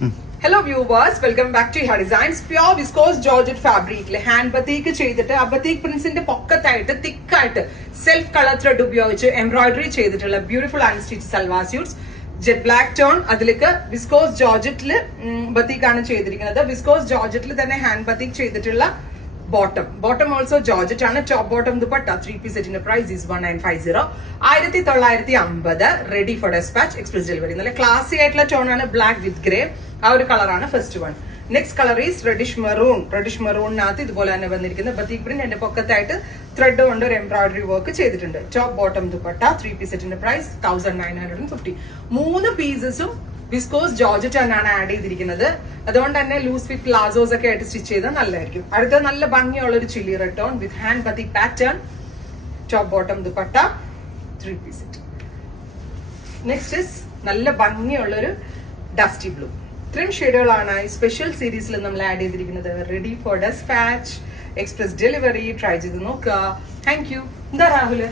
Hello viewers, welcome back to Iha Designs. Pure viscose georgette fabric hand batik ചെയ്തിട്ട് ആ batik prints ന്റെ പൊക്കത്തായിട്ട് thick ആയിട്ട് self color thread ഉപയോഗിച്ച് embroidery ചെയ്തിട്ടുള്ള beautiful unstitched salwar suits. Jet black tone അതിലേക്ക് viscose georgette batik ആണ് ചെയ്തിരിക്കുന്നത്. Viscose georgette തന്നെ hand batik ചെയ്തിട്ടുള്ള bottom also georgette ആണ്. Top bottom dupatta 3-piece set in the price is 1950. 1950 ready for dispatch express delivery. നല്ല classy ആയിട്ടുള്ള tone ആണ്, black with grey. ആ ഒരു കളറാണ് first one. Next colour is reddish മെറൂണിനകത്ത് ഇതുപോലെ തന്നെ വന്നിരിക്കുന്നത് ബത്തീക് പ്രിന്റ്. എന്റെ പൊക്കത്തായിട്ട് ത്രെഡ് കൊണ്ട് ഒരു എംബ്രോയിഡറി വർക്ക് ചെയ്തിട്ടുണ്ട്. ടോപ്പ് ബോട്ടം ദുപ്പട്ട 3-piece സെറ്റിന്റെ പ്രൈസ് 1950. 3 പീസസും വിസ്കോസ് ജോർജറ്റ് തന്നെയാണ് ആഡ് ചെയ്തിരിക്കുന്നത്. അതുകൊണ്ട് തന്നെ ലൂസ് ഫിറ്റ് പ്ലാസോസ് ഒക്കെ ആയിട്ട് സ്റ്റിച്ച് ചെയ്താൽ നല്ലതായിരിക്കും. അടുത്ത നല്ല ഭംഗിയുള്ള ഒരു chilli red tone with hand ബത്തീക് pattern. Top bottom dupatta 3-piece set. Next is നല്ല ഭംഗിയുള്ളൊരു ഡസ്റ്റി ബ്ലൂ. ഇത്രയും ഷെയ്ഡുകളാണ് ഈ സ്പെഷ്യൽ സീരീസിൽ നമ്മൾ ആഡ് ചെയ്തിരിക്കുന്നത്. Ready for dispatch express delivery. Try ചെയ്ത് നോക്കുക. Thank you. എന്താ രാഹുല്?